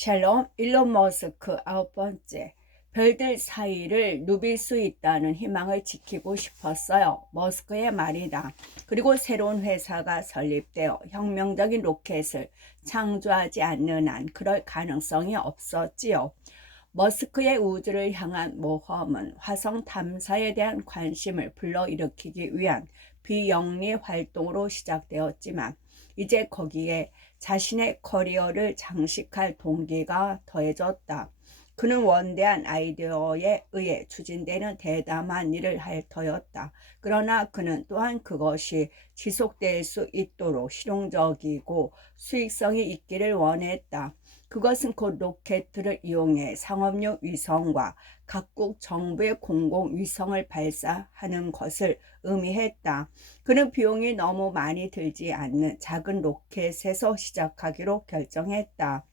샬롬, 일론 머스크 9번째. 별들 사이를 누빌 수 있다는 희망을 지키고 싶었어요. 머스크의 말이다. 그리고 새로운 회사가 설립되어 혁명적인 로켓을 창조하지 않는 한 그럴 가능성이 없었지요. 머스크의 우주를 향한 모험은 화성 탐사에 대한 관심을 불러일으키기 위한 비영리 활동으로 시작되었지만 이제 거기에 자신의 커리어를 장식할 동기가 더해졌다. 그는 원대한 아이디어에 의해 추진되는 대담한 일을 할 터였다. 그러나 그는 또한 그것이 지속될 수 있도록 실용적이고 수익성이 있기를 원했다. 그것은 곧 로켓을 이용해 상업용 위성과 각국 정부의 공공위성을 발사하는 것을 의미했다. 그는 비용이 너무 많이 들지 않는 작은 로켓에서 시작하기로 결정했다.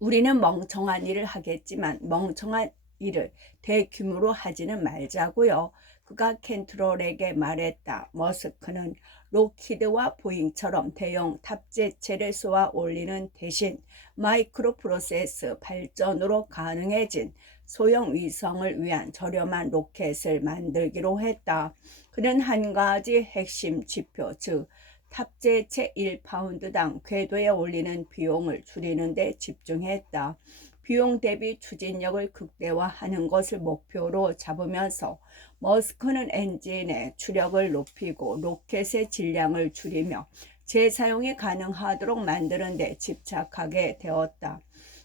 우리는 멍청한 일을 하겠지만 멍청한 일을 대규모로 하지는 말자고요. 그가 켄트롤에게 말했다. 머스크는 록히드와 보잉처럼 대형 탑재체를 쏘아 올리는 대신 마이크로 프로세스 발전으로 가능해진 소형 위성을 위한 저렴한 로켓을 만들기로 했다. 그는 한 가지 핵심 지표, 즉 탑재체 1파운드당 궤도에 올리는 비용을 줄이는 데 집중했다. 비용 대비 추진력을 극대화하는 것을 목표로 잡으면서 머스크는 엔진의 추력을 높이고 로켓의 질량을 줄이며 재사용이 가능하도록 만드는 데 집착하게 되었다.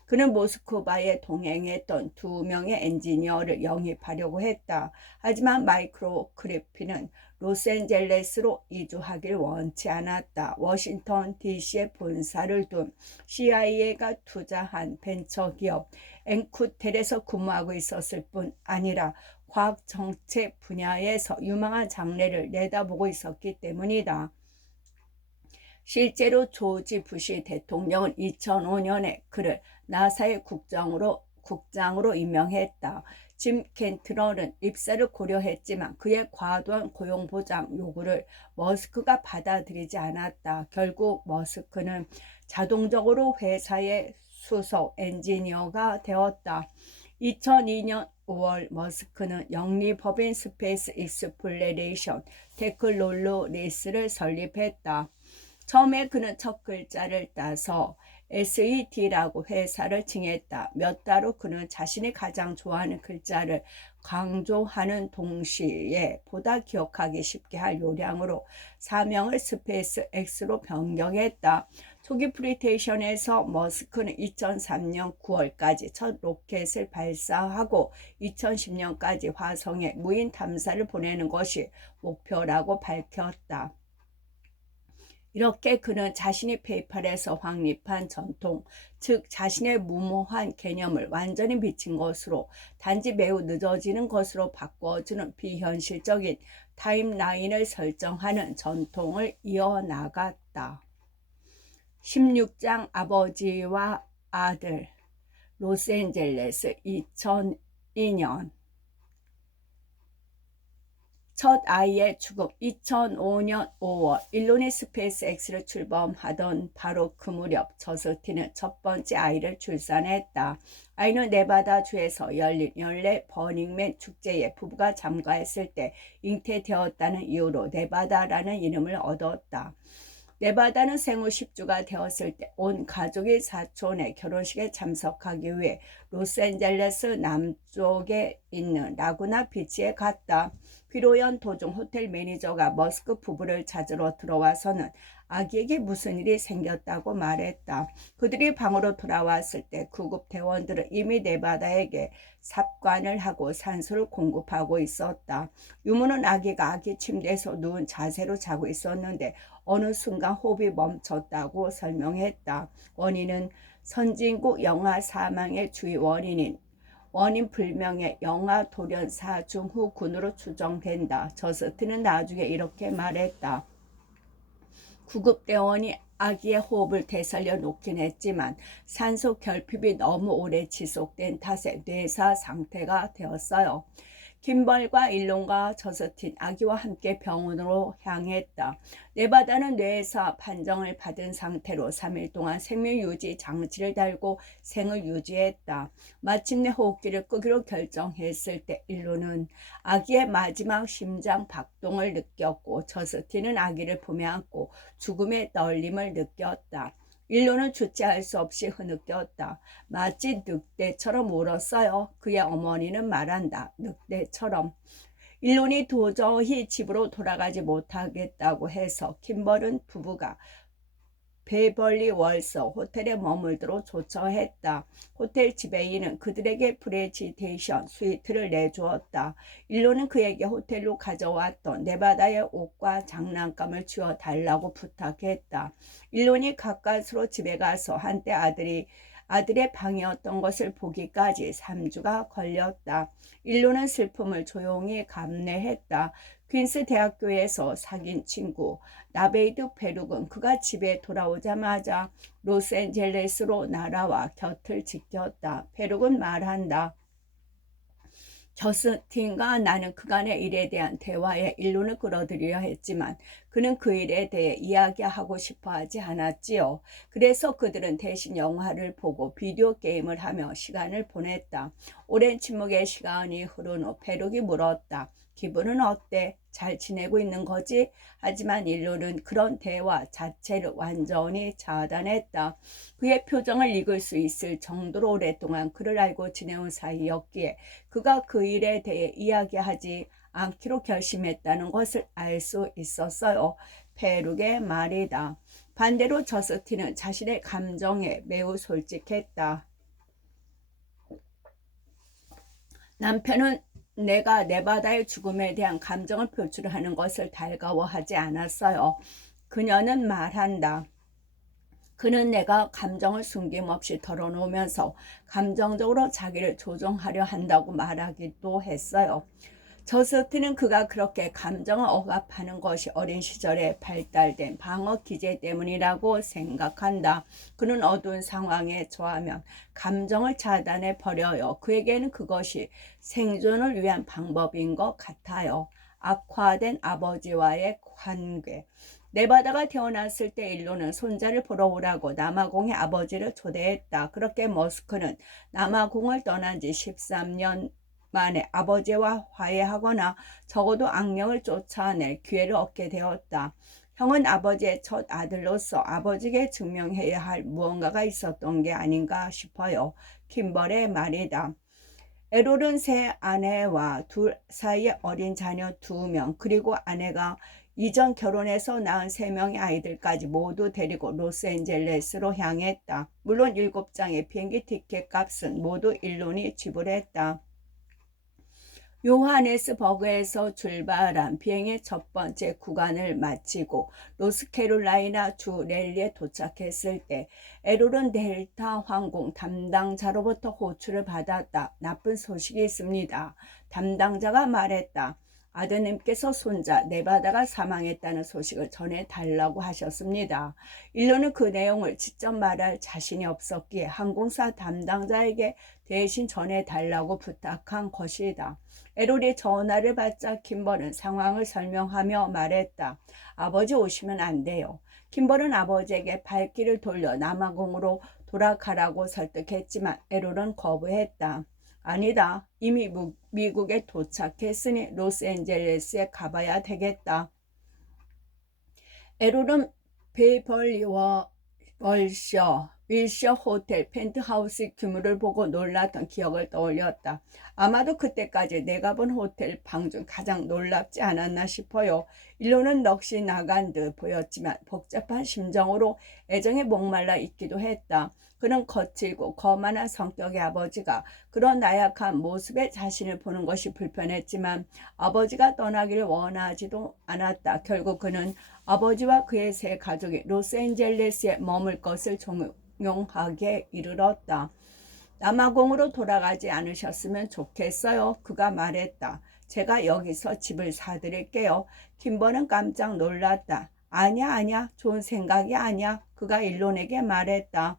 그는 모스크바에 동행했던 2명의 엔지니어를 영입하려고 했다. 하지만 마이크로 크리피는 로스앤젤레스로 이주하길 원치 않았다. 워싱턴 DC에 본사를 둔 CIA가 투자한 벤처기업 엔쿠텔에서 근무하고 있었을 뿐 아니라 과학정책 분야에서 유망한 장래를 내다보고 있었기 때문이다. 실제로 조지 부시 대통령은 2005년에 그를 나사의 국장으로 임명했다. 짐 켄트럴은 입사를 고려했지만 그의 과도한 고용보장 요구를 머스크가 받아들이지 않았다. 결국 머스크는 자동적으로 회사의 수석 엔지니어가 되었다. 2002년 5월 머스크는 영리법인 스페이스 익스플레레이션 테크놀로리스를 설립했다. 처음에 그는 첫 글자를 따서 SET라고 회사를 칭했다. 몇 달 후 그는 자신이 가장 좋아하는 글자를 강조하는 동시에 보다 기억하기 쉽게 할 요량으로 사명을 스페이스 X로 변경했다. 초기 프리테이션에서 머스크는 2003년 9월까지 첫 로켓을 발사하고 2010년까지 화성에 무인 탐사를 보내는 것이 목표라고 밝혔다. 이렇게 그는 자신이 페이팔에서 확립한 전통, 즉 자신의 무모한 개념을 완전히 비친 것으로 단지 매우 늦어지는 것으로 바꿔주는 비현실적인 타임라인을 설정하는 전통을 이어나갔다. 16장 아버지와 아들, 로스앤젤레스 2002년 첫 아이의 죽음 2005년 5월 일론이 스페이스X를 출범하던 바로 그 무렵 저스틴은 첫 번째 아이를 출산했다. 아이는 네바다주에서 열린 연례 버닝맨 축제에 부부가 참가했을 때 잉태되었다는 이유로 네바다라는 이름을 얻었다. 네바다는 생후 10주가 되었을 때 온 가족이 사촌의 결혼식에 참석하기 위해 로스앤젤레스 남쪽에 있는 라구나 비치에 갔다. 피로연 도중 호텔 매니저가 머스크 부부를 찾으러 들어와서는 아기에게 무슨 일이 생겼다고 말했다. 그들이 방으로 돌아왔을 때 구급 대원들은 이미 네바다에게 삽관을 하고 산소를 공급하고 있었다. 유무는 아기가 아기 침대에서 누운 자세로 자고 있었는데 어느 순간 호흡이 멈췄다고 설명했다. 원인은 선진국 영아 사망의 주요 원인 불명의 영아 돌연 사중 후 군으로 추정된다. 저스틴은 나중에 이렇게 말했다. 구급대원이 아기의 호흡을 되살려 놓긴 했지만 산소 결핍이 너무 오래 지속된 탓에 뇌사 상태가 되었어요. 김벌과 일론과 저스틴, 아기와 함께 병원으로 향했다. 네바다는 뇌에서 판정을 받은 상태로 3일 동안 생명유지 장치를 달고 생을 유지했다. 마침내 호흡기를 끄기로 결정했을 때 일론은 아기의 마지막 심장 박동을 느꼈고 저스틴은 아기를 품에 안고 죽음의 떨림을 느꼈다. 일론은 주체할 수 없이 흐느꼈다. 마치 늑대처럼 울었어요. 그의 어머니는 말한다. 늑대처럼. 일론이 도저히 집으로 돌아가지 못하겠다고 해서 김벌은 부부가 베벌리 월서 호텔에 머물도록 조처했다. 호텔 지배인은 그들에게 프레지테이션 스위트를 내주었다. 일론은 그에게 호텔로 가져왔던 네바다의 옷과 장난감을 주어달라고 부탁했다. 일론이 가까스로 집에 가서 한때 아들의 방이었던 것을 보기까지 3주가 걸렸다. 일론은 슬픔을 조용히 감내했다. 퀸스 대학교에서 사귄 친구 나베이드 베룩은 그가 집에 돌아오자마자 로스앤젤레스로 날아와 곁을 지켰다. 베룩은 말한다. 저스틴과 나는 그간의 일에 대한 대화에 일론을 끌어들이려 했지만 그는 그 일에 대해 이야기하고 싶어 하지 않았지요. 그래서 그들은 대신 영화를 보고 비디오 게임을 하며 시간을 보냈다. 오랜 침묵의 시간이 흐른 후 베룩이 물었다. 기분은 어때? 잘 지내고 있는 거지? 하지만 일론은 그런 대화 자체를 완전히 차단했다. 그의 표정을 읽을 수 있을 정도로 오랫동안 그를 알고 지내온 사이였기에 그가 그 일에 대해 이야기하지 않기로 결심했다는 것을 알 수 있었어요. 페룩의 말이다. 반대로 저스틴은 자신의 감정에 매우 솔직했다. 남편은 내가 네바다의 죽음에 대한 감정을 표출하는 것을 달가워하지 않았어요. 그녀는 말한다. 그는 내가 감정을 숨김없이 털어놓으면서 감정적으로 자기를 조종하려 한다고 말하기도 했어요. 저스틴은 그가 그렇게 감정을 억압하는 것이 어린 시절에 발달된 방어 기제 때문이라고 생각한다. 그는 어두운 상황에 처하면 감정을 차단해 버려요. 그에게는 그것이 생존을 위한 방법인 것 같아요. 악화된 아버지와의 관계. 네바다가 태어났을 때 일론은 손자를 보러 오라고 남아공의 아버지를 초대했다. 그렇게 머스크는 남아공을 떠난 지 13년 만에 아버지와 화해하거나 적어도 악령을 쫓아낼 기회를 얻게 되었다. 형은 아버지의 첫 아들로서 아버지에게 증명해야 할 무언가가 있었던 게 아닌가 싶어요. kim벌의 말이다. 에롤은 새 아내와 둘 사이에 어린 자녀 2명 그리고 아내가 이전 결혼해서 낳은 3명의 아이들까지 모두 데리고 로스앤젤레스로 향했다. 물론 7장의 비행기 티켓 값은 모두 일론이 지불했다. 요하네스버그에서 출발한 비행의 첫 번째 구간을 마치고 노스캐롤라이나 주 랠리에 도착했을 때 에롤은 델타 항공 담당자로부터 호출을 받았다. 나쁜 소식이 있습니다. 담당자가 말했다. 아드님께서 손자 네바다가 사망했다는 소식을 전해달라고 하셨습니다. 일론은 그 내용을 직접 말할 자신이 없었기에 항공사 담당자에게 대신 전해달라고 부탁한 것이다. 에롤이 전화를 받자 김벌은 상황을 설명하며 말했다. 아버지 오시면 안 돼요. 김벌은 아버지에게 발길을 돌려 남아공으로 돌아가라고 설득했지만 에롤은 거부했다. 아니다. 이미 미국에 도착했으니 로스앤젤레스에 가봐야 되겠다. 에롤은 베벌리와 윌셔 호텔 펜트하우스 규모를 보고 놀랐던 기억을 떠올렸다. 아마도 그때까지 내가 본 호텔 방 중 가장 놀랍지 않았나 싶어요. 일론은 넋이 나간 듯 보였지만 복잡한 심정으로 애정에 목말라 있기도 했다. 그는 거칠고 거만한 성격의 아버지가 그런 나약한 모습에 자신을 보는 것이 불편했지만 아버지가 떠나기를 원하지도 않았다. 결국 그는 아버지와 그의 세 가족이 로스앤젤레스에 머물 것을 종용하게 이르렀다. 남아공으로 돌아가지 않으셨으면 좋겠어요. 그가 말했다. 제가 여기서 집을 사드릴게요. 김벌은 깜짝 놀랐다. 아니야. 좋은 생각이 아니야. 그가 일론에게 말했다.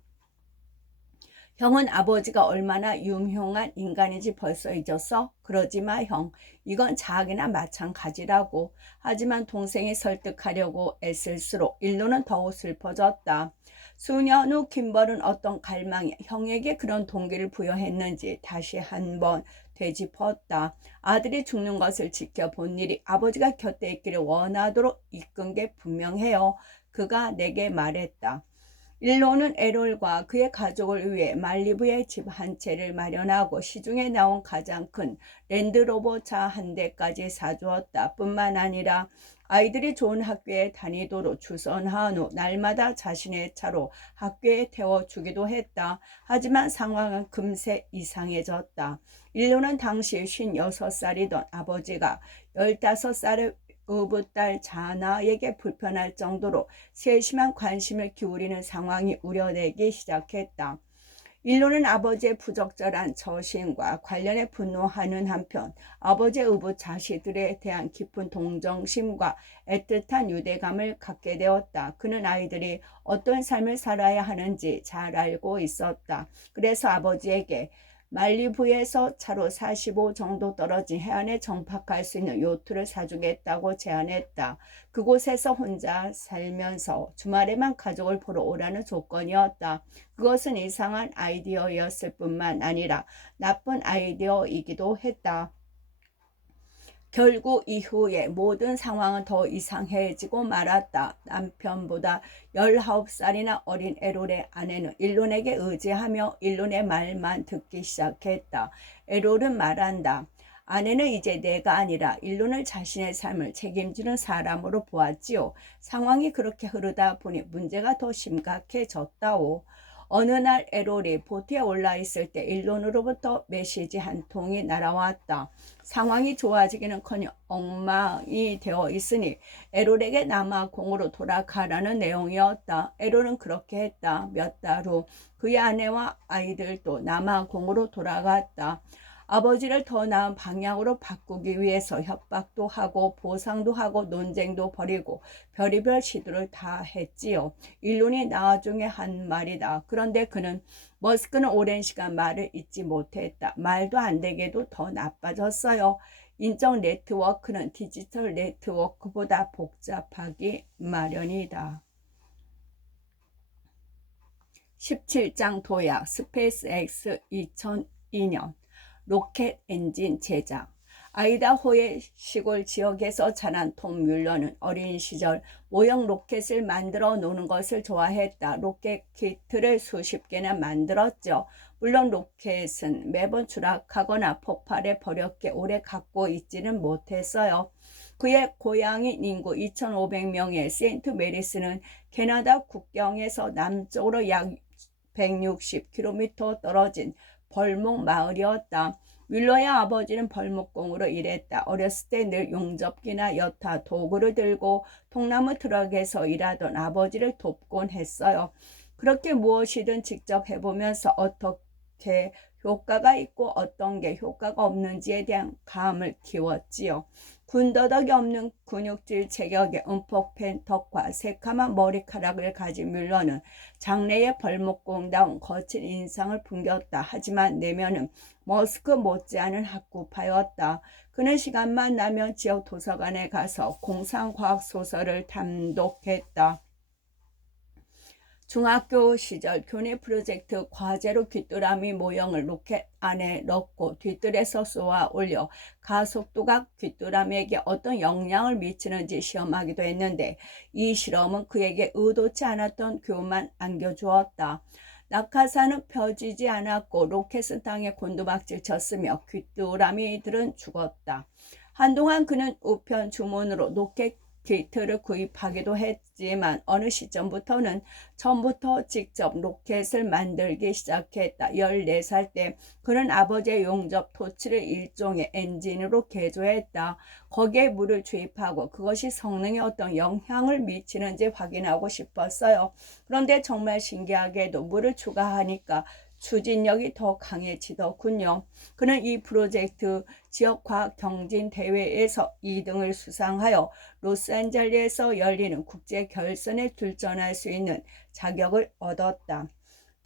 형은 아버지가 얼마나 유명한 인간인지 벌써 잊었어? 그러지 마, 형. 이건 자기나 마찬가지라고. 하지만 동생이 설득하려고 애쓸수록 일로는 더욱 슬퍼졌다. 수년 후 김벌은 어떤 갈망이 형에게 그런 동기를 부여했는지 다시 한번 되짚었다. 아들이 죽는 것을 지켜본 일이 아버지가 곁에 있기를 원하도록 이끈 게 분명해요. 그가 내게 말했다. 일로는 에롤과 그의 가족을 위해 말리부에 집 한 채를 마련하고 시중에 나온 가장 큰 랜드로버 차 한 대까지 사주었다. 뿐만 아니라 아이들이 좋은 학교에 다니도록 주선한 후 날마다 자신의 차로 학교에 태워주기도 했다. 하지만 상황은 금세 이상해졌다. 일로는 당시 56살이던 아버지가 15살의 의붓딸 자나에게 불편할 정도로 세심한 관심을 기울이는 상황이 우려되기 시작했다. 일로는 아버지의 부적절한 처신과 관련해 분노하는 한편 아버지의 의붓 자식들에 대한 깊은 동정심과 애틋한 유대감을 갖게 되었다. 그는 아이들이 어떤 삶을 살아야 하는지 잘 알고 있었다. 그래서 아버지에게 말리부에서 차로 45 정도 떨어진 해안에 정박할 수 있는 요트를 사주겠다고 제안했다. 그곳에서 혼자 살면서 주말에만 가족을 보러 오라는 조건이었다. 그것은 이상한 아이디어였을 뿐만 아니라 나쁜 아이디어이기도 했다. 결국 이후에 모든 상황은 더 이상해지고 말았다. 남편보다 19살이나 어린 에롤의 아내는 일론에게 의지하며 일론의 말만 듣기 시작했다. 에롤은 말한다. 아내는 이제 내가 아니라 일론을 자신의 삶을 책임지는 사람으로 보았지요. 상황이 그렇게 흐르다 보니 문제가 더 심각해졌다오. 어느 날 에롤이 보트에 올라 있을 때 일론으로부터 메시지 한 통이 날아왔다. 상황이 좋아지기는커녕 엉망이 되어 있으니 에롤에게 남아공으로 돌아가라는 내용이었다. 에롤은 그렇게 했다. 몇 달 후 그의 아내와 아이들도 남아공으로 돌아갔다. 아버지를 더 나은 방향으로 바꾸기 위해서 협박도 하고 보상도 하고 논쟁도 벌이고 별의별 시도를 다 했지요. 일론이 나중에 한 말이다. 그런데 그는 머스크는 오랜 시간 말을 잊지 못했다. 말도 안 되게도 더 나빠졌어요. 인적 네트워크는 디지털 네트워크보다 복잡하기 마련이다. 17장 도약 스페이스X 2002년 로켓 엔진 제작. 아이다호의 시골 지역에서 자란 톰 뮬러는 어린 시절 모형 로켓을 만들어 노는 것을 좋아했다. 로켓 키트를 수십 개나 만들었죠. 물론 로켓은 매번 추락하거나 폭발해 버렸게 오래 갖고 있지는 못했어요. 그의 고향인 인구 2,500명의 세인트 메리스는 캐나다 국경에서 남쪽으로 약 160km 떨어진 벌목 마을이었다. 윌러의 아버지는 벌목공으로 일했다. 어렸을 때 늘 용접기나 여타 도구를 들고 통나무 트럭에서 일하던 아버지를 돕곤 했어요. 그렇게 무엇이든 직접 해보면서 어떻게 효과가 있고 어떤 게 효과가 없는지에 대한 감을 키웠지요. 군더더기 없는 근육질 체격에 움푹 팬 턱과 새카만 머리카락을 가진 뮬러는 장래의 벌목공다운 거친 인상을 풍겼다. 하지만 내면은 머스크 못지않은 학구파였다. 그는 시간만 나면 지역 도서관에 가서 공상과학 소설을 탐독했다. 중학교 시절 교내 프로젝트 과제로 귀뚜라미 모형을 로켓 안에 넣고 뒤뜰에서 쏘아 올려 가속도가 귀뚜라미에게 어떤 영향을 미치는지 시험하기도 했는데 이 실험은 그에게 의도치 않았던 교훈만 안겨주었다. 낙하산은 펴지지 않았고 로켓은 땅에 곤두박질 쳤으며 귀뚜라미들은 죽었다. 한동안 그는 우편 주문으로 로켓 키트를 구입하기도 했지만 어느 시점부터는 처음부터 직접 로켓을 만들기 시작했다. 14살 때 그는 아버지의 용접 토치를 일종의 엔진으로 개조했다. 거기에 물을 주입하고 그것이 성능에 어떤 영향을 미치는지 확인하고 싶었어요. 그런데 정말 신기하게도 물을 추가하니까 추진력이 더 강해지더군요. 그는 이 프로젝트 지역과학경진대회에서 2등을 수상하여 로스앤젤레스에서 열리는 국제 결선에 출전할 수 있는 자격을 얻었다.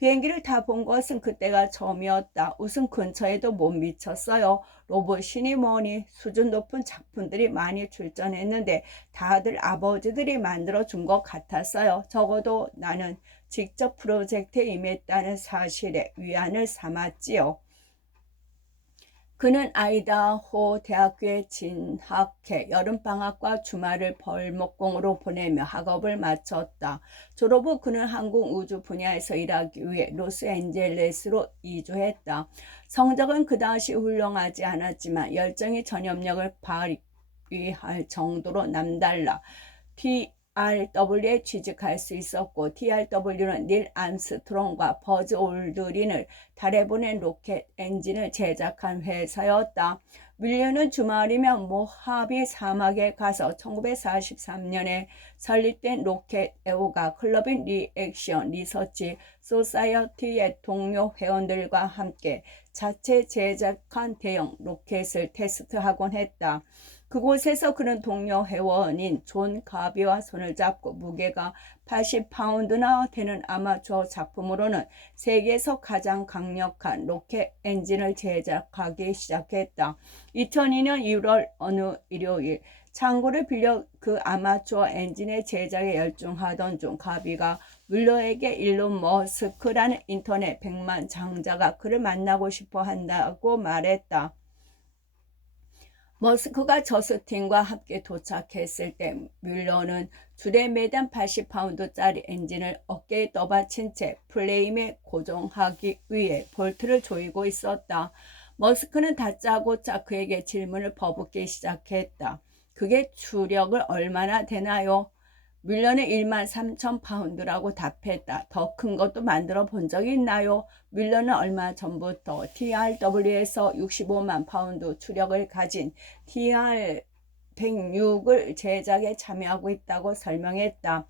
비행기를 타본 것은 그때가 처음이었다. 웃음 근처에도 못 미쳤어요. 로봇이니 뭐니 수준 높은 작품들이 많이 출전했는데 다들 아버지들이 만들어준 것 같았어요. 적어도 나는 직접 프로젝트에 임했다는 사실에 위안을 삼았지요. 그는 아이다호 대학교에 진학해 여름방학과 주말을 벌목공으로 보내며 학업을 마쳤다. 졸업 후 그는 항공우주 분야에서 일하기 위해 로스앤젤레스로 이주했다. 성적은 그다지 훌륭하지 않았지만 열정이 전염력을 발휘할 정도로 남달라 TRW에 취직할 수 있었고, TRW는 닐 암스트롱과 버즈 올드린을 달에 보낸 로켓 엔진을 제작한 회사였다. 윌리엄은 주말이면 모하비 사막에 가서 1943년에 설립된 로켓 애호가 클럽인 리액션 리서치 소사이어티의 동료 회원들과 함께 자체 제작한 대형 로켓을 테스트하곤 했다. 그곳에서 그는 동료 회원인 존 가비와 손을 잡고 무게가 80파운드나 되는 아마추어 작품으로는 세계에서 가장 강력한 로켓 엔진을 제작하기 시작했다. 2002년 1월 어느 일요일 창고를 빌려 그 아마추어 엔진의 제작에 열중하던 중 가비가 뮬러에게 일론 머스크라는 인터넷 백만 장자가 그를 만나고 싶어 한다고 말했다. 머스크가 저스틴과 함께 도착했을 때 뮬러는 줄에 매단 80파운드짜리 엔진을 어깨에 떠받친 채 플레임에 고정하기 위해 볼트를 조이고 있었다. 머스크는 다짜고짜 그에게 질문을 퍼붓기 시작했다. 그게 추력을 얼마나 되나요? 뮬러는 13,000파운드라고 답했다. 더 큰 것도 만들어 본 적이 있나요? 뮬러는 얼마 전부터 TRW에서 65만 파운드 추력을 가진 TR-106을 제작에 참여하고 있다고 설명했다.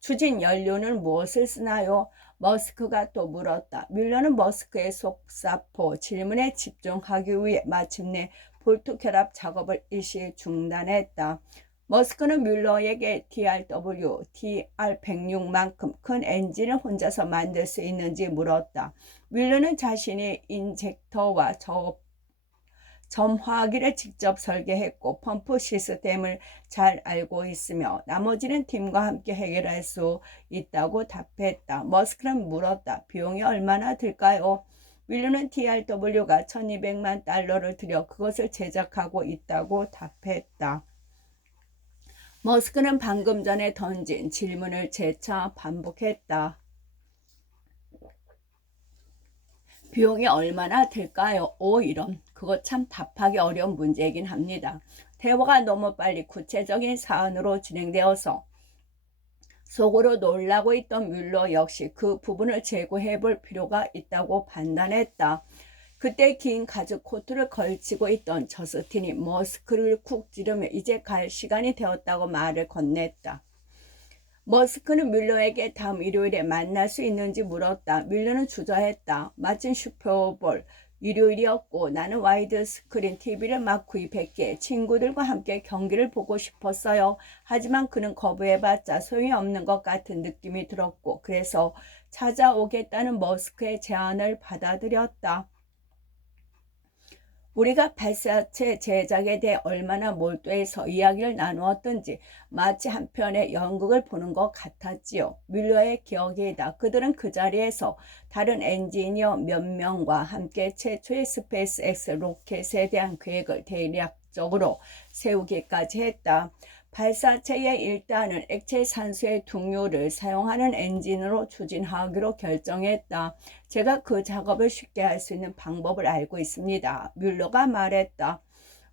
추진 연료는 무엇을 쓰나요? 머스크가 또 물었다. 뮬러는 머스크의 속사포 질문에 집중하기 위해 마침내 볼트 결합 작업을 일시 중단했다. 머스크는 뮬러에게 TRW, TR-106만큼 큰 엔진을 혼자서 만들 수 있는지 물었다. 뮬러는 자신이 인젝터와 점화기를 직접 설계했고 펌프 시스템을 잘 알고 있으며 나머지는 팀과 함께 해결할 수 있다고 답했다. 머스크는 물었다. 비용이 얼마나 들까요? 윌러는 TRW가 1200만 달러를 들여 그것을 제작하고 있다고 답했다. 머스크는 방금 전에 던진 질문을 재차 반복했다. 비용이 얼마나 들까요? 이런. 그거 참 답하기 어려운 문제이긴 합니다. 대화가 너무 빨리 구체적인 사안으로 진행되어서 속으로 놀라고 있던 뮬러 역시 그 부분을 재고해 볼 필요가 있다고 판단했다. 그때 긴 가죽 코트를 걸치고 있던 저스틴이 머스크를 쿡 찌르며 이제 갈 시간이 되었다고 말을 건넸다. 머스크는 뮬러에게 다음 일요일에 만날 수 있는지 물었다. 뮬러는 주저했다. 마침 슈퍼볼 일요일이었고 나는 와이드 스크린 TV를 막 구입했기에 친구들과 함께 경기를 보고 싶었어요. 하지만 그는 거부해봤자 소용이 없는 것 같은 느낌이 들었고 그래서 찾아오겠다는 머스크의 제안을 받아들였다. 우리가 발사체 제작에 대해 얼마나 몰두해서 이야기를 나누었던지 마치 한 편의 연극을 보는 것 같았지요. 뮬러의 기억이다. 그들은 그 자리에서 다른 엔지니어 몇 명과 함께 최초의 스페이스X 로켓에 대한 계획을 대략적으로 세우기까지 했다. 발사체의 일단은 액체 산소의 둥요를 사용하는 엔진으로 추진하기로 결정했다. 제가 그 작업을 쉽게 할 수 있는 방법을 알고 있습니다. 뮬러가 말했다.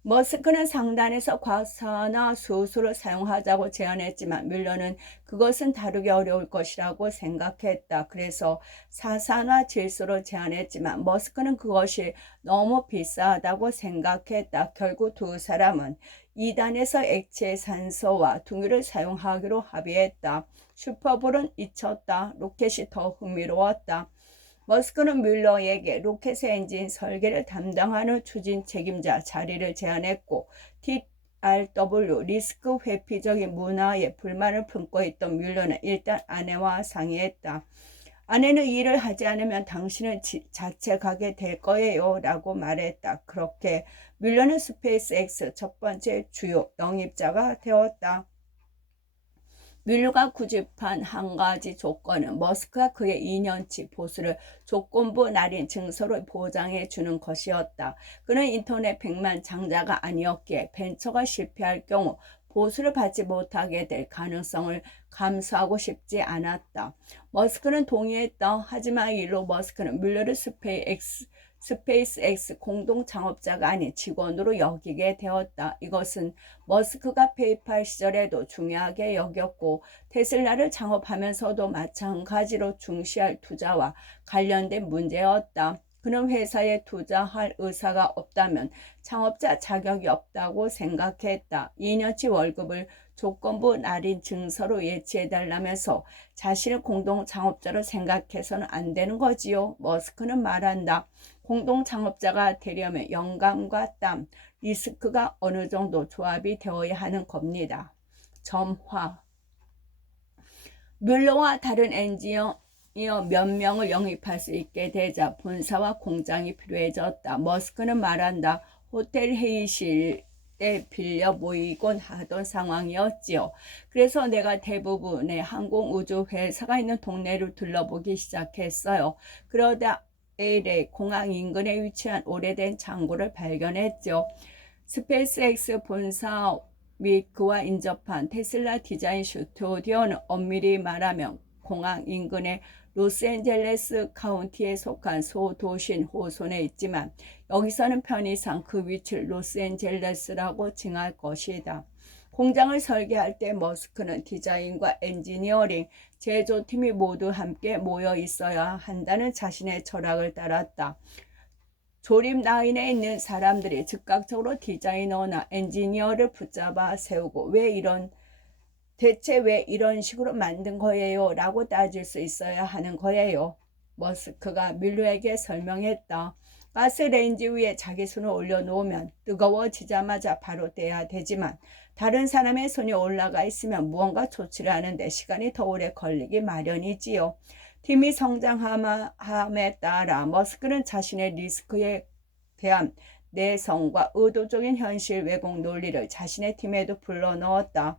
머스크는 상단에서 과산화 수소를 사용하자고 제안했지만 뮬러는 그것은 다루기 어려울 것이라고 생각했다. 그래서 사산화 질소를 제안했지만 머스크는 그것이 너무 비싸다고 생각했다. 결국 두 사람은 2단에서 액체 산소와 둥유를 사용하기로 합의했다. 슈퍼볼은 잊혔다. 로켓이 더 흥미로웠다. 머스크는 뮬러에게 로켓의 엔진 설계를 담당하는 추진 책임자 자리를 제안했고 TRW 리스크 회피적인 문화에 불만을 품고 있던 뮬러는 일단 아내와 상의했다. 아내는 일을 하지 않으면 당신은 자책하게 될 거예요 라고 말했다. 그렇게 뮬러는 스페이스X 첫 번째 주요 영입자가 되었다. 뮬러가 구집한 한 가지 조건은 머스크가 그의 2년치 보수를 조건부 날인 증서로 보장해 주는 것이었다. 그는 인터넷 100만 장자가 아니었기에 벤처가 실패할 경우 보수를 받지 못하게 될 가능성을 감수하고 싶지 않았다. 머스크는 동의했다. 하지만 일로 머스크는 뮬러를 스페이스X 공동 창업자가 아닌 직원으로 여기게 되었다. 이것은 머스크가 페이팔 시절에도 중요하게 여겼고 테슬라를 창업하면서도 마찬가지로 중시할 투자와 관련된 문제였다. 그는 회사에 투자할 의사가 없다면 창업자 자격이 없다고 생각했다. 2년치 월급을 조건부 날인 증서로 예치해달라면서 자신을 공동 창업자로 생각해서는 안 되는 거지요. 머스크는 말한다. 공동 창업자가 되려면 영감과 땀, 리스크가 어느 정도 조합이 되어야 하는 겁니다. 점화. 뮬러와 다른 엔지니어 몇 명을 영입할 수 있게 되자 본사와 공장이 필요해졌다. 머스크는 말한다. 호텔 회의실에 빌려 모이곤 하던 상황이었지요. 그래서 내가 대부분의 항공우주 회사가 있는 동네를 둘러보기 시작했어요. 그러다 LA 공항 인근에 위치한 오래된 창고를 발견했죠. 스페이스X 본사 및 그와 인접한 테슬라 디자인 스튜디오는 엄밀히 말하면 공항 인근의 로스앤젤레스 카운티에 속한 소도시인 호손에 있지만 여기서는 편의상 그 위치를 로스앤젤레스라고 칭할 것이다. 공장을 설계할 때 머스크는 디자인과 엔지니어링, 제조팀이 모두 함께 모여 있어야 한다는 자신의 철학을 따랐다. 조립 라인에 있는 사람들이 즉각적으로 디자이너나 엔지니어를 붙잡아 세우고 대체 왜 이런 식으로 만든 거예요? 라고 따질 수 있어야 하는 거예요. 머스크가 뮬러에게 설명했다. 가스 레인지 위에 자기 손을 올려놓으면 뜨거워지자마자 바로 떼야 되지만 다른 사람의 손이 올라가 있으면 무언가 조치를 하는데 시간이 더 오래 걸리기 마련이지요. 팀이 성장함에 따라 머스크는 자신의 리스크에 대한 내성과 의도적인 현실 왜곡 논리를 자신의 팀에도 불러넣었다.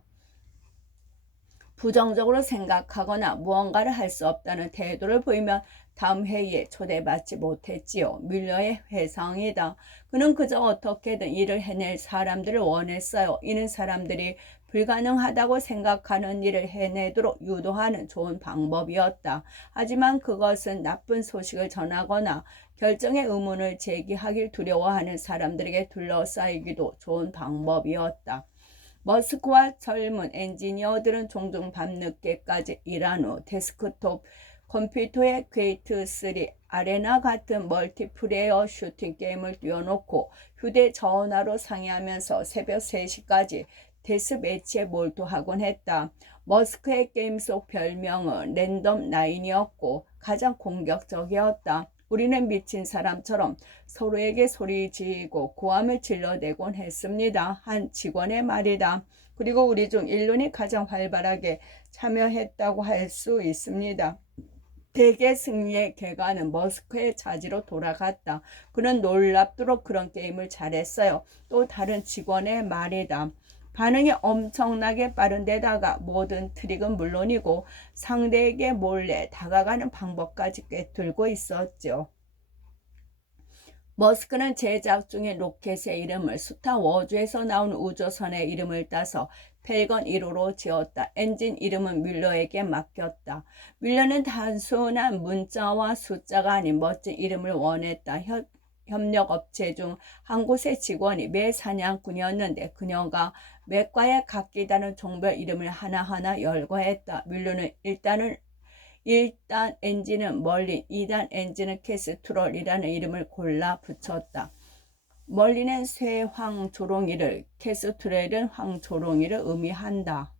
부정적으로 생각하거나 무언가를 할 수 없다는 태도를 보이면 다음 회의에 초대받지 못했지요. 뮬러의 회상이다. 그는 그저 어떻게든 일을 해낼 사람들을 원했어요. 이는 사람들이 불가능하다고 생각하는 일을 해내도록 유도하는 좋은 방법이었다. 하지만 그것은 나쁜 소식을 전하거나 결정의 의문을 제기하길 두려워하는 사람들에게 둘러싸이기도 좋은 방법이었다. 머스크와 젊은 엔지니어들은 종종 밤늦게까지 일한 후 데스크톱 컴퓨터에 퀘이트 3 아레나 같은 멀티플레이어 슈팅 게임을 띄워놓고 휴대전화로 상의하면서 새벽 3시까지 데스매치에 몰두하곤 했다. 머스크의 게임 속 별명은 랜덤 9이었고 가장 공격적이었다. 우리는 미친 사람처럼 서로에게 소리 지르고 고함을 질러대곤 했습니다. 한 직원의 말이다. 그리고 우리 중 일론이 가장 활발하게 참여했다고 할 수 있습니다. 대개 승리의 궤가는 머스크의 자지로 돌아갔다. 그는 놀랍도록 그런 게임을 잘했어요. 또 다른 직원의 말이다. 반응이 엄청나게 빠른 데다가 모든 트릭은 물론이고 상대에게 몰래 다가가는 방법까지 꿰뚫고 있었죠. 머스크는 제작 중인 로켓의 이름을 스타워즈에서 나온 우주선의 이름을 따서 펠건 1호로 지었다. 엔진 이름은 뮬러에게 맡겼다. 뮬러는 단순한 문자와 숫자가 아닌 멋진 이름을 원했다. 협력업체 중 한 곳의 직원이 매 사냥꾼이었는데 그녀가 맥과의 각기 다른 종별 이름을 하나하나 열거했다. 뮬러는 1단 엔진은 멀린, 2단 엔진은 캐스트롤이라는 이름을 골라 붙였다. 멀린은 쇠 황조롱이를, 캐스트롤은 황조롱이를 의미한다.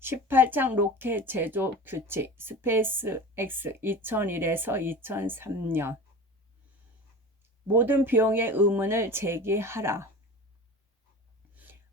18장 로켓 제조 규칙 스페이스X 2001에서 2003년 모든 비용의 의문을 제기하라.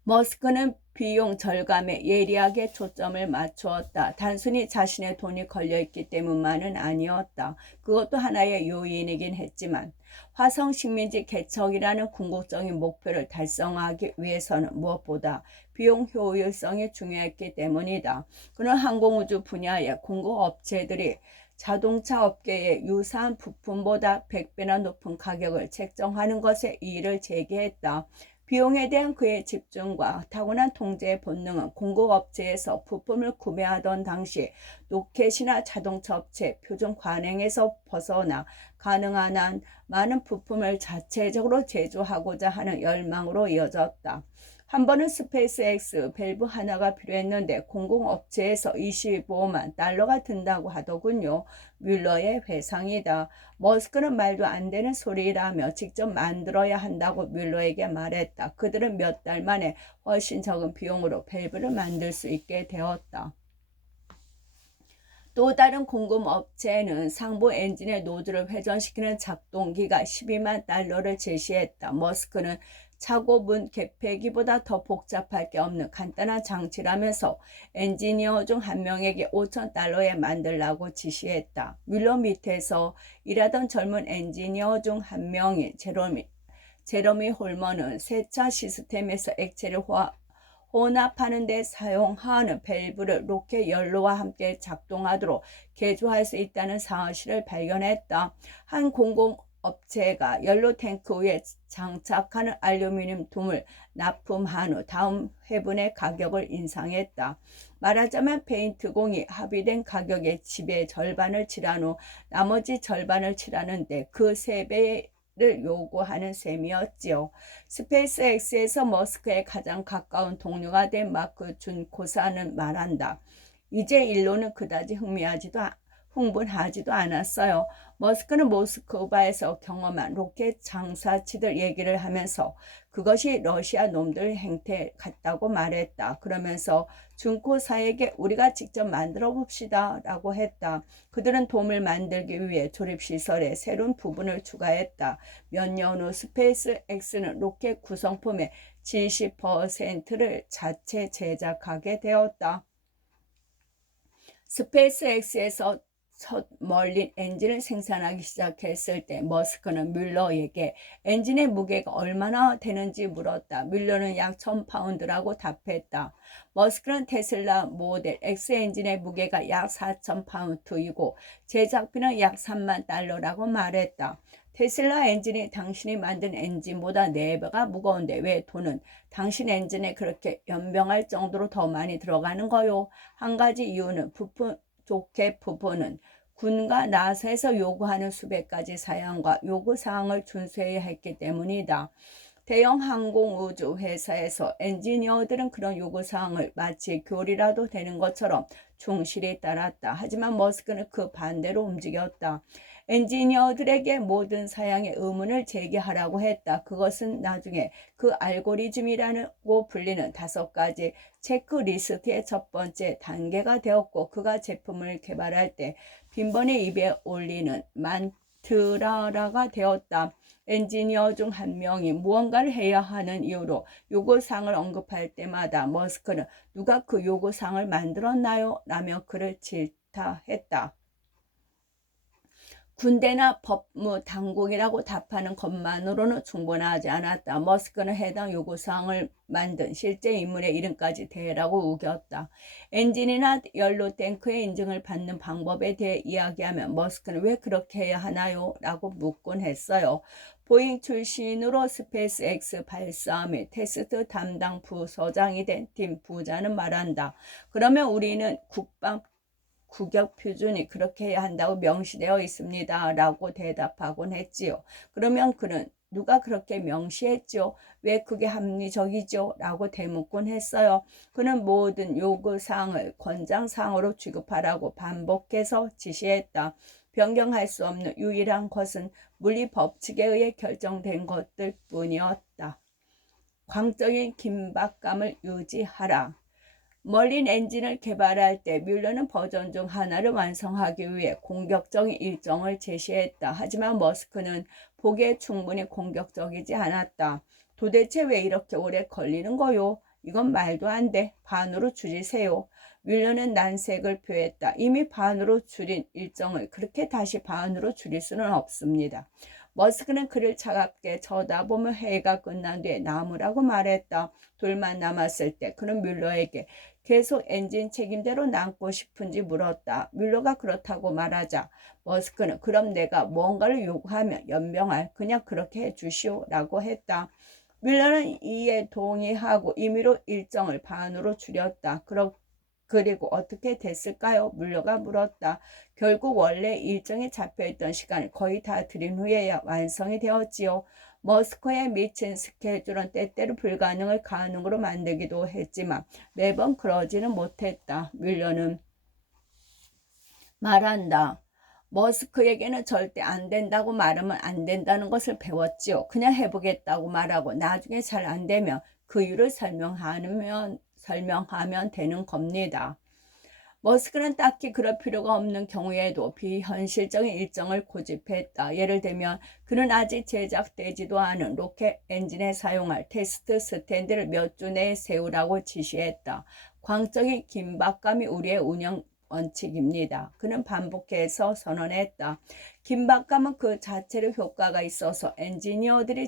머스크는 비용 절감에 예리하게 초점을 맞추었다. 단순히 자신의 돈이 걸려있기 때문만은 아니었다. 그것도 하나의 요인이긴 했지만 화성 식민지 개척이라는 궁극적인 목표를 달성하기 위해서는 무엇보다 비용 효율성이 중요했기 때문이다. 그는 항공우주 분야의 공급업체들이 자동차 업계의 유사한 부품보다 100배나 높은 가격을 책정하는 것에 이의를 제기했다. 비용에 대한 그의 집중과 타고난 통제 본능은 공급업체에서 부품을 구매하던 당시 로켓이나 자동차 업체 표준 관행에서 벗어나 가능한 한 많은 부품을 자체적으로 제조하고자 하는 열망으로 이어졌다. 한 번은 스페이스X 밸브 하나가 필요했는데 공공업체에서 25만 달러가 든다고 하더군요. 뮬러의 회상이다. 머스크는 말도 안 되는 소리라며 직접 만들어야 한다고 뮬러에게 말했다. 그들은 몇 달 만에 훨씬 적은 비용으로 밸브를 만들 수 있게 되었다. 또 다른 공급업체는 상부 엔진의 노즐을 회전시키는 작동기가 12만 달러를 제시했다. 머스크는 차고 문 개폐기보다 더 복잡할 게 없는 간단한 장치라면서 엔지니어 중 한 명에게 5천 달러에 만들라고 지시했다. 뮬러 밑에서 일하던 젊은 엔지니어 중 한 명인 제러미 홀머는 세차 시스템에서 액체를 혼합하는 데 사용하는 밸브를 로켓 연료와 함께 작동하도록 개조할 수 있다는 사실을 발견했다. 한 공공업체가 연료 탱크 위에 장착하는 알루미늄 돔을 납품한 후 다음 회분의 가격을 인상했다. 말하자면 페인트공이 합의된 가격의 집의 절반을 칠한 후 나머지 절반을 칠하는데 그 3배의 를 요구하는 셈이었지요. 스페이스X에서 머스크의 가장 가까운 동료가 된 마크 준 고사는 말한다. 이제 일로는 그다지 흥분하지도 않았어요. 머스크는 모스크바에서 경험한 로켓 장사치들 얘기를 하면서 그것이 러시아 놈들 행태 같다고 말했다. 그러면서 준코사에게 우리가 직접 만들어 봅시다 라고 했다. 그들은 돔을 만들기 위해 조립시설에 새로운 부분을 추가했다. 몇 년 후 스페이스 X는 로켓 구성품의 70%를 자체 제작하게 되었다. 스페이스 X에서 첫 멀린 엔진을 생산하기 시작했을 때 머스크는 뮬러에게 엔진의 무게가 얼마나 되는지 물었다. 뮬러는 약 1000파운드라고 답했다. 머스크는 테슬라 모델 X 엔진의 무게가 약 4000파운드이고 제작비는 약 3만 달러라고 말했다. 테슬라 엔진이 당신이 만든 엔진보다 4배가 무거운데 왜 돈은 당신 엔진에 그렇게 연병할 정도로 더 많이 들어가는 거요? 한 가지 이유는 로켓 부품은 군과 나사에서 요구하는 수백 가지 사양과 요구사항을 준수해야 했기 때문이다. 대형 항공우주 회사에서 엔지니어들은 그런 요구사항을 마치 교리라도 되는 것처럼 충실히 따랐다. 하지만 머스크는 그 반대로 움직였다. 엔지니어들에게 모든 사양의 의문을 제기하라고 했다. 그것은 나중에 그 알고리즘이라고 불리는 5가지 체크리스트의 첫 번째 단계가 되었고 그가 제품을 개발할 때 빈번히 입에 올리는 만트라가 되었다. 엔지니어 중 한 명이 무언가를 해야 하는 이유로 요구사항을 언급할 때마다 머스크는 누가 그 요구사항을 만들었나요? 라며 그를 질타했다. 군대나 법무당국이라고 답하는 것만으로는 충분하지 않았다. 머스크는 해당 요구사항을 만든 실제 인물의 이름까지 대라고 우겼다. 엔진이나 연료 탱크의 인증을 받는 방법에 대해 이야기하면 머스크는 왜 그렇게 해야 하나요? 라고 묻곤 했어요. 보잉 출신으로 스페이스X 발사 및 테스트 담당 부서장이 된 팀 부자는 말한다. 그러면 우리는 국역 표준이 그렇게 해야 한다고 명시되어 있습니다. 라고 대답하곤 했지요. 그러면 그는 누가 그렇게 명시했죠? 왜 그게 합리적이죠? 라고 되묻곤 했어요. 그는 모든 요구사항을 권장사항으로 취급하라고 반복해서 지시했다. 변경할 수 없는 유일한 것은 물리 법칙에 의해 결정된 것들 뿐이었다. 광적인 긴박감을 유지하라. 멀린 엔진을 개발할 때 뮬러는 버전 중 하나를 완성하기 위해 공격적인 일정을 제시했다. 하지만 머스크는 보기에 충분히 공격적이지 않았다. 도대체 왜 이렇게 오래 걸리는 거요? 이건 말도 안 돼. 반으로 줄이세요. 뮬러는 난색을 표했다. 이미 반으로 줄인 일정을 그렇게 다시 반으로 줄일 수는 없습니다. 머스크는 그를 차갑게 쳐다보며 회의가 끝난 뒤에 나무라고 말했다. 둘만 남았을 때 그는 뮬러에게 계속 엔진 책임대로 남고 싶은지 물었다. 뮬러가 그렇다고 말하자 머스크는 그럼 내가 뭔가를 요구하면 연명할 그냥 그렇게 해주시오 라고 했다. 뮬러는 이에 동의하고 임의로 일정을 반으로 줄였다. 그리고 어떻게 됐을까요? 뮬러가 물었다. 결국 원래 일정에 잡혀있던 시간을 거의 다 들인 후에야 완성이 되었지요. 머스크에 미친 스케줄은 때때로 불가능을 가능으로 만들기도 했지만 매번 그러지는 못했다. 뮬러는 말한다. 머스크에게는 절대 안 된다고 말하면 안 된다는 것을 배웠지요. 그냥 해보겠다고 말하고 나중에 잘 안 되면 그 이유를 설명하면 되는 겁니다. 머스크는 딱히 그럴 필요가 없는 경우에도 비현실적인 일정을 고집했다. 예를 들면 그는 아직 제작되지도 않은 로켓 엔진에 사용할 테스트 스탠드를 몇 주 내에 세우라고 지시했다. 광적인 긴박감이 우리의 운영 원칙입니다. 그는 반복해서 선언했다. 긴박감은 그 자체로 효과가 있어서 엔지니어들이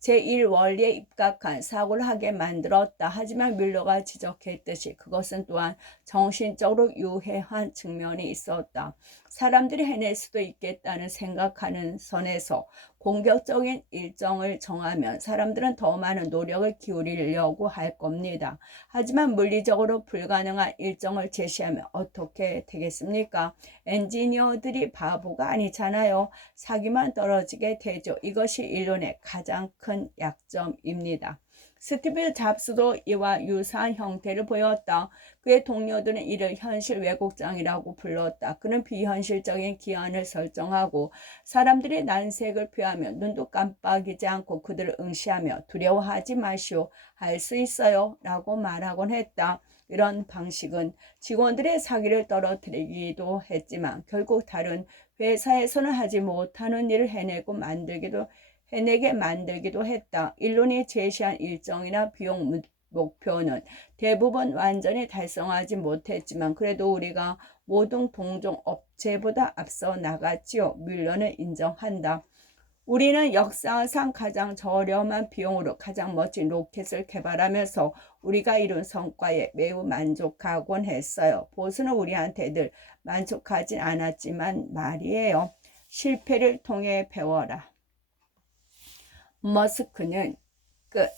제1원리에 입각한 사고를 하게 만들었다. 하지만 뮬러가 지적했듯이 그것은 또한 정신적으로 유해한 측면이 있었다. 사람들이 해낼 수도 있겠다는 생각하는 선에서 공격적인 일정을 정하면 사람들은 더 많은 노력을 기울이려고 할 겁니다. 하지만 물리적으로 불가능한 일정을 제시하면 어떻게 되겠습니까? 엔지니어들이 바보가 아니잖아요. 사기만 떨어지게 되죠. 이것이 이론의 가장 큰 약점입니다. 스티브 잡스도 이와 유사한 형태를 보였다. 그의 동료들은 이를 현실 왜곡장이라고 불렀다. 그는 비현실적인 기한을 설정하고 사람들이 난색을 표하면 눈도 깜빡이지 않고 그들을 응시하며 두려워하지 마시오. 할 수 있어요. 라고 말하곤 했다. 이런 방식은 직원들의 사기를 떨어뜨리기도 했지만 결국 다른 회사에서는 하지 못하는 일을 해내게 만들기도 했다. 일론이 제시한 일정이나 비용 목표는 대부분 완전히 달성하지 못했지만 그래도 우리가 모든 동종 업체보다 앞서 나갔지요. 뮬러는 인정한다. 우리는 역사상 가장 저렴한 비용으로 가장 멋진 로켓을 개발하면서 우리가 이룬 성과에 매우 만족하곤 했어요. 보수는 우리한테 늘 만족하진 않았지만 말이에요. 실패를 통해 배워라. 머스크는 끝.